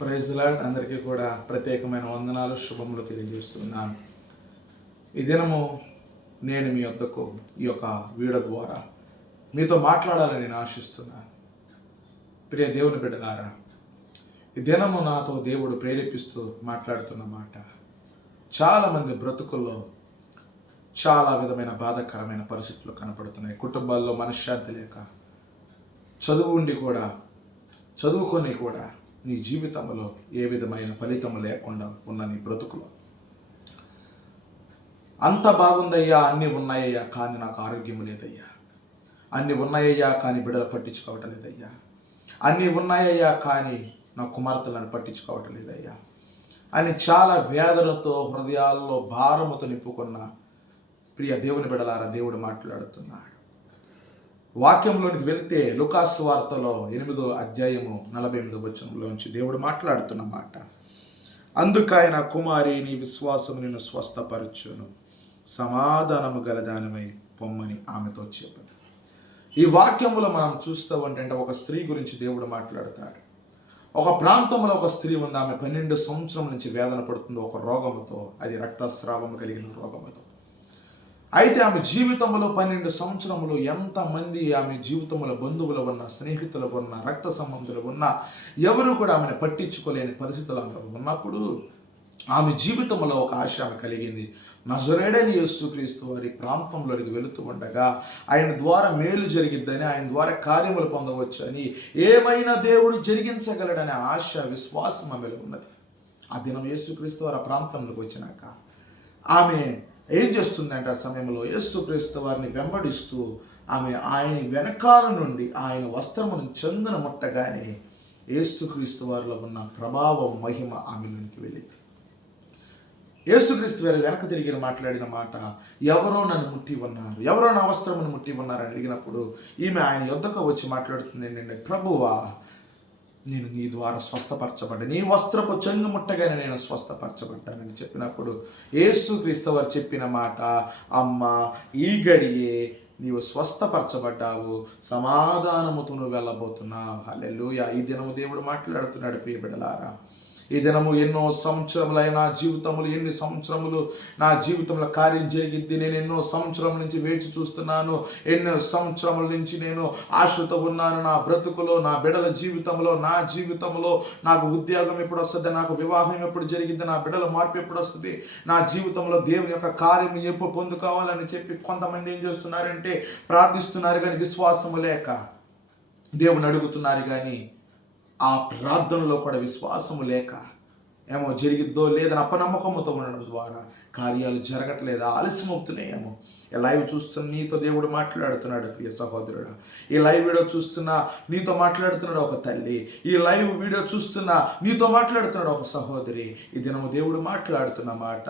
Praise lord. అందరికీ కూడా ప్రత్యేకమైన వందనాలు, శుభములు తెలియజేస్తున్నాను. ఈ దినము నేను మీ వద్దకు ఈ యొక్క వీడియో ద్వారా మీతో మాట్లాడాలని నేను ఆశిస్తున్నాను. ప్రియ దేవుని బిడ్డలారా, ఈ దినము నాతో దేవుడు ప్రేరేపిస్తూ మాట్లాడుతున్న మాట, చాలామంది బ్రతుకుల్లో చాలా విధమైన బాధాకరమైన పరిస్థితులు కనపడుతున్నాయి. కుటుంబాల్లో మనశ్శాంతి లేక, చదువుకొని కూడా నీ జీవితంలో ఏ విధమైన ఫలితము లేకుండా ఉన్న నీ బ్రతుకులో, అంత బాగుందయ్యా, అన్నీ ఉన్నాయ్యా, కానీ నాకు ఆరోగ్యం లేదయ్యా, అన్నీ ఉన్నాయ్యా కానీ బిడ్డలు పట్టించుకోవటం లేదయ్యా, అన్నీ ఉన్నాయ్యా కానీ నా కుమార్తెలను పట్టించుకోవటం లేదయ్యా అని చాలా వేదనతో, హృదయాల్లో భారముతో నింపుకున్న ప్రియ దేవుని బిడ్డలారా, దేవుడు మాట్లాడుతున్నాడు. వాక్యంలోనికి వెళితే లూకాసు వార్తలో 8వ అధ్యాయము 48వ వచనంలోంచి దేవుడు మాట్లాడుతున్న మాట, అందుకాయన కుమారి, నీ విశ్వాసము నిన్ను స్వస్థపరచును, సమాధానము గలదానివై పొమ్మని ఆమెతో చెప్పాడు. ఈ వాక్యములో మనం చూస్తూ ఉంటే ఒక స్త్రీ గురించి దేవుడు మాట్లాడతాడు. ఒక ప్రాంతంలో ఒక స్త్రీ ఉంది. ఆమె 12 సంవత్సరం నుంచి వేదన పడుతుంది ఒక రోగముతో. అది రక్తస్రావం కలిగిన రోగముతో. అయితే ఆమె జీవితంలో 12 సంవత్సరములు ఎంతమంది ఆమె జీవితంలో బంధువులు ఉన్న, స్నేహితులు ఉన్న, రక్త సంబంధులు ఉన్న, ఎవరు కూడా ఆమెను పట్టించుకోలేని పరిస్థితులు ఆమె ఉన్నప్పుడు ఆమె జీవితంలో ఒక ఆశ ఆమె కలిగింది. నజరేయుడైన యేసుక్రీస్తు వారి ప్రాంతంలోనికి వెళుతూ ఉండగా ఆయన ద్వారా మేలు జరిగిద్దని, ఆయన ద్వారా కార్యములు పొందవచ్చు అని, ఏమైనా దేవుడు జరిగించగలడనే ఆశ, విశ్వాసం ఆమెలో ఉన్నది. ఆ దినం యేసుక్రీస్తు వారి ప్రాంతంలోకి వచ్చినాక ఆమె ఏం చేస్తుందంటే, ఆ సమయంలో యేసుక్రీస్తు వారిని వెంబడిస్తూ ఆమె ఆయన వెనకాల నుండి ఆయన వస్త్రమును చందన ముట్టగానే యేసుక్రీస్తు వారిలో ఉన్న ప్రభావం, మహిమ ఆమెలోనికి వెళ్ళింది. యేసుక్రీస్తు వారి వెనక తిరిగి మాట్లాడిన మాట, ఎవరో నన్ను ముట్టి ఉన్నారు, ఎవరో నా వస్త్రమును ముట్టి ఉన్నారు అని అడిగినప్పుడు ఈమె ఆయన యొద్దకు వచ్చి మాట్లాడుతుంది ఏంటంటే, ప్రభువా, నేను నీ ద్వారా స్వస్థపరచబడ్డా, నీ వస్త్రపు చెంగు ముట్టగానే నేను స్వస్థపరచబడ్డానని చెప్పినప్పుడు యేసుక్రీస్తు వారు చెప్పిన మాట, అమ్మ, ఈ గడియే నీవు స్వస్థపరచబడ్డావు, సమాధానముతో నువ్వు వెళ్ళబోతున్నావు. హల్లెలూయా. ఈ దినము దేవుడు మాట్లాడుతున్నాడు. ప్రియ బిడ్డలారా, ఈ దినము ఎన్నో సంవత్సరములైన జీవితములు, ఎన్ని సంవత్సరములు నా జీవితంలో కార్యం జరిగిద్ది, నేను ఎన్నో సంవత్సరముల నుంచి వేచి చూస్తున్నాను, ఎన్నో సంవత్సరముల నుంచి నేను ఆశతో ఉన్నాను. నా బ్రతుకులో, నా బిడ్డల జీవితంలో, నా జీవితంలో నాకు ఉద్యోగం ఎప్పుడు వస్తుంది, నాకు వివాహం ఎప్పుడు జరిగిద్ది, నా బిడ్డల మార్పు ఎప్పుడు వస్తుంది, నా జీవితంలో దేవుని యొక్క కార్యం ఎప్పుడు పొందుకోవాలని చెప్పి కొంతమంది ఏం చేస్తున్నారంటే ప్రార్థిస్తున్నారు, కానీ విశ్వాసము లేక దేవుని అడుగుతున్నారు, కానీ ఆ ప్రార్థనలో కూడా విశ్వాసము లేక ఏమో జరిగిద్దో లేదని అపనమ్మకంతో ఉండడం ద్వారా కార్యాలు జరగట్లేదు, ఆలస్యం అవుతున్నాయేమో. ఈ లైవ్ చూస్తున్న నీతో దేవుడు మాట్లాడుతున్నాడు. ప్రియ సహోదరుడా, ఈ లైవ్ వీడియో చూస్తున్నా నీతో మాట్లాడుతున్నాడు ఒక తల్లి, ఈ లైవ్ వీడియో చూస్తున్నా నీతో మాట్లాడుతున్నాడు ఒక సహోదరి. ఈ దినము దేవుడు మాట్లాడుతున్న మాట,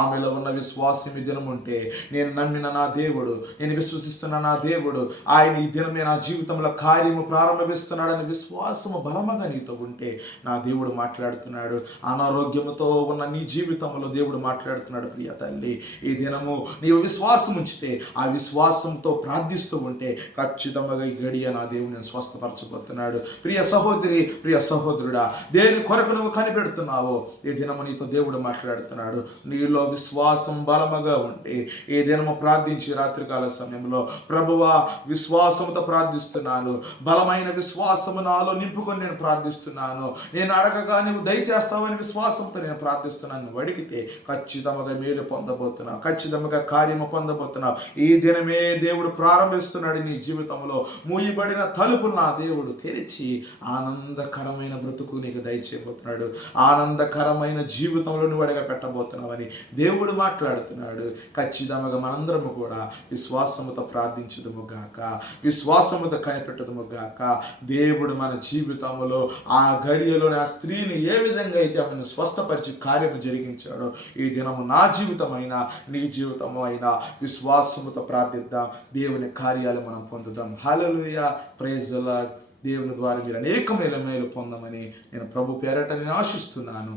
ఆమెలో ఉన్న విశ్వాసం ఈ దినం ఉంటే, నేను నమ్మిన నా దేవుడు, నేను విశ్వసిస్తున్న నా దేవుడు, ఆయన ఈ దినమే నా జీవితంలో కార్యము ప్రారంభిస్తున్నాడని విశ్వాసము బలముగా నీతో ఉంటే, నా దేవుడు మాట్లాడుతున్నాడు. అనారోగ్యముతో ఉన్న నీ జీవితంలో దేవుడు మాట్లాడుతున్నాడు. ప్రియ తల్లి, ఈ దినము నీవు విశ్వాసం ఉంచితే, ఆ విశ్వాసంతో ప్రార్థిస్తూ ఉంటే ఖచ్చితంగా ఈ గడియ నా దేవుడిని స్వస్థపరచబోతున్నాడు. ప్రియ సహోదరి, ప్రియ సహోదరుడా, దేని కొరకు నువ్వు కనిపెడుతున్నావో ఈ దినము నీతో దేవుడు మాట్లాడుతున్నాడు. నీలో విశ్వాసం బలముగా ఉంటే ఈ దినము ప్రార్థించి రాత్రికాల సమయంలో, ప్రభువా, విశ్వాసంతో ప్రార్థిస్తున్నాను, బలమైన విశ్వాసము నాలో నింపుకొని నేను ప్రార్థిస్తున్నాను, నేను అడగగా నువ్వు దయచేస్తావని విశ్వాసంతో నేను ప్రార్థిస్తున్నాను. నువ్వు అడిగితే ఖచ్చితంగా మేలు పొందబోతున్నావు, ఖచ్చితంగా కార్యము పొందబోతున్నావు. ఈ దినమే దేవుడు ప్రారంభిస్తున్నాడు నీ జీవితంలో. మూయబడిన తలుపులు నా దేవుడు తెరిచి ఆనందకరమైన బ్రతుకు నీకు దయచేయబోతున్నాడు. ఆనందకరమైన జీవితంలో నువ్వు అడగ పెట్టబోతున్నావని దేవుడు మాట్లాడుతున్నాడు. ఖచ్చితంగా మనందరము కూడా విశ్వాసముతో ప్రార్థించుదుము గాక, విశ్వాసముతో కనిపెట్టదుము గాక. దేవుడు మన జీవితంలో ఆ గడియలోని ఆ స్త్రీని ఏ విధంగా అయితే ఆమెను స్వస్థపరిచి కార్యము జరిగించాడో, ఈ దినము నా జీవితమైనా నీ జీవితము అయినా విశ్వాసముతో ప్రార్థిద్దాం. దేవుని కార్యాలు మనం పొందుదాం. హల్లెలూయా. Praise the lord. దేవుని ద్వారా మీరు అనేక మేలు పొందమని నేను ప్రభు పేరట నేను ఆశిస్తున్నాను.